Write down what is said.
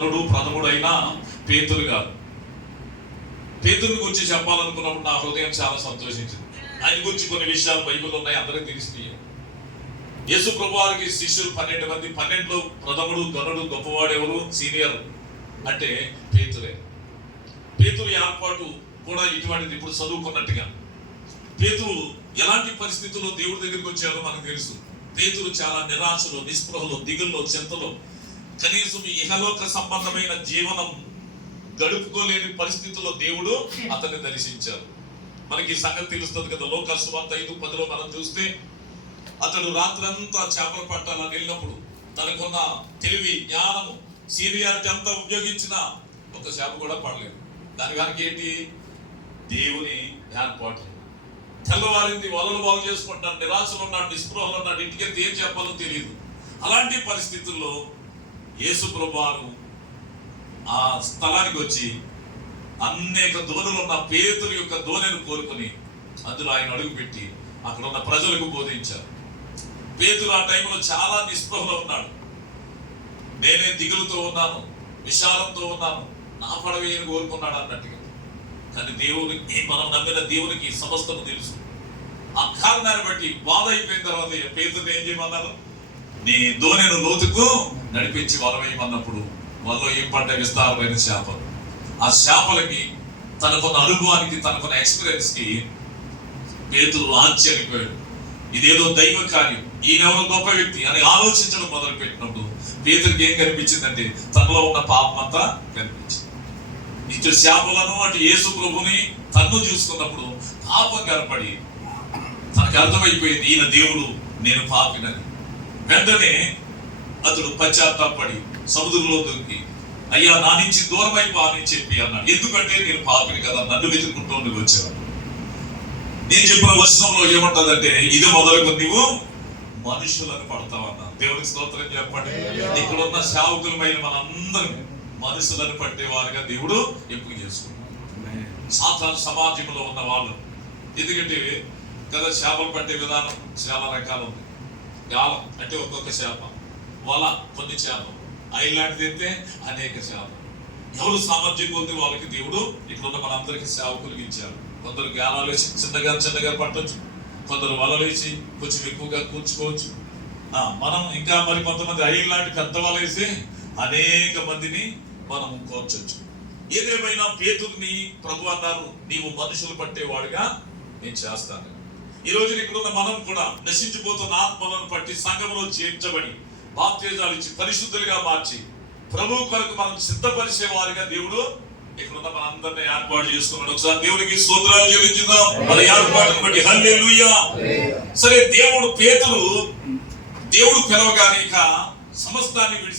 ప్రథముడు అయినా పేతురు కాదు. పేతురుని గురించి చెప్పాలనుకున్నప్పుడు నా హృదయం చాలా సంతోషించింది. ఆయన గురించి కొన్ని విషయాలు బైబిల్ ఉన్నాయి, అందరికీ తెలిసి. యేసు ప్రభువారికి శిష్యులు 12 మంది. 12లో ప్రథముడు, గనుడు, గొప్పవాడు ఎవరు? సీనియర్ అంటే పేతురే. పేతురు ఏర్పాటు కూడా ఇటువంటిది. ఇప్పుడు చదువుకున్నట్టుగా పేతురు ఎలాంటి పరిస్థితుల్లో దేవుడి దగ్గరికి వచ్చారో మనకు తెలుసు. పేతురు చాలా నిరాశలో, నిస్పృహలో, దిగుల్లో, చింతలో, కనీసం ఇహలోక సంబంధమైన జీవనం గడుపుకోలేని పరిస్థితుల్లో దేవుడు అతన్ని దర్శించారు. మనకి ఈ సంగతి తెలుస్తుంది కదా. లోకాసు సువార్త 5:10లో మనం చూస్తే అతడు రాత్రంతా చేపలు పట్టాలని వెళ్ళినప్పుడు తనకున్న తెలివి, జ్ఞానము, సీనియారిటీ అంతా ఉపయోగించిన ఒక చేప కూడా పడలేదు. దాని కనుక ఏంటి? దేవుని ఏర్పాటు. తెల్లవారింది, వలలు బాగు చేసుకుంటాడు, నిరాశలు ఉన్నాడు, నిస్పృహలు ఉన్నాడు, ఇంటికి ఏం చెప్పాలో తెలియదు. అలాంటి పరిస్థితుల్లో యేసు ప్రభువారు ఆ స్థలానికి వచ్చి అనేక దోణులు ఉన్న పేతురు యొక్క దోణెను కోరుకొని అందులో ఆయన అడుగుపెట్టి అక్కడ ఉన్న ప్రజలకు బోధించారు. పేతురు ఆ టైంలో చాలా నిస్పృహలో ఉన్నాడు. నేనే దిగులుతో ఉన్నాను, విశాలంతో ఉన్నాను, నా పడవేయని కోరుకున్నాడు అన్నట్టుగా. కానీ దేవునికి, మనం నమ్మిన దేవునికి సమస్తము తెలుసు. ఆ కారణాన్ని బట్టి బాధ అయిపోయిన తర్వాత పేతురుని ఏం చేయమన్నారు? నీ దోణెను లోతుకు నడిపించి వలవేయమన్నప్పుడు వాళ్ళు ఏం పడ్డ? విస్తారమైన చేపలు. ఆ చేపలకి తనకున్న అనుభవానికి, తనకున్న ఎక్స్పీరియన్స్ కి పేతురు ఆశ్చర్యపోయాడు. ఇదేదో దైవ కార్యం, ఈయనెవరో గొప్ప వ్యక్తి అని ఆలోచించడం మొదలు పెట్టినప్పుడు పేతురికి ఏం కనిపించిందంటే తనలో ఉన్న పాపం అంతా కనిపించింది. ఇటు చేపలను, అటు యేసు ప్రభుని తన్ను చూసుకున్నప్పుడు పాపం కనపడి తనకు అర్థమైపోయింది, ఈయన దేవుడు, నేను పాపినని. వెంటనే అతడు పశ్చాత్తాపడి సముద్రంలో దొరికి, అయ్యా నా నుంచి దూరం అయిపో అని చెప్పి అన్నాడు. ఎందుకంటే నేను పాపిని కదా, నన్ను వెతుక్కుంటూ వచ్చాను. నేను చెప్పిన వచనంలో ఏమంటదంటే, ఇది మొదలుకు నీవు మనుషులను పడతావన్నా. దేవునికి స్తోత్రం చెప్పండి. ఇక్కడ ఉన్న సేవకులమైన మనందరం మనుషులను పట్టేవారుగా దేవుడు ఎప్పుడు చేసుకున్నాడు. సాధారణ సమాజంలో ఉన్న వాళ్ళు, ఎందుకంటే కదా చేపలు పట్టే విధానం చాలా రకాలు ఉంది. గాలం అంటే ఒక్కొక్క చేప, వల కొన్ని చేపలు, ఐలాంటి అయితే అనేక చేపలు. ఎవరు సామర్థ్యం కొద్ది వాళ్ళకి దేవుడు ఇక్కడ మనందరికీ సేవకులు ఇచ్చారు. కొందరు గాలాలు వేసి చిన్నగా పట్టొచ్చు, కొందరు వలలు వేసి కొంచెం ఎక్కువగా కూర్చుకోవచ్చు. మనం ఇంకా మరి కొంతమంది ఐలాంటి పెద్ద వల వేసి అనేక మందిని మనం కోర్చొచ్చు. ఏదేమైనా పేతురుని ప్రభు అన్నారు, నీవు మనుషులు పట్టేవాడుగా నేను చేస్తాను. ఈ రోజు ఇక్కడున్న మనం కూడా నశించిపోతున్న ఆత్మలను పట్టి సంఘంలో చేర్చబడి బాప్తిజాలు ఇచ్చి పరిశుద్ధులుగా మార్చి ప్రభు కొరకు మనం సిద్ధపరిచే వారిగా దేవుడు ఇక్కడున్న మనందరినీ ఏర్పాటు చేసుకున్నాడు. ఒకసారి దేవునికి స్తోత్రాలు చెల్లించుదాం. మన ఏర్పాటును బట్టి హల్లెలూయా. సరే, దేవుడు పిలవగానే ఇక సమస్తాన్ని విడిచి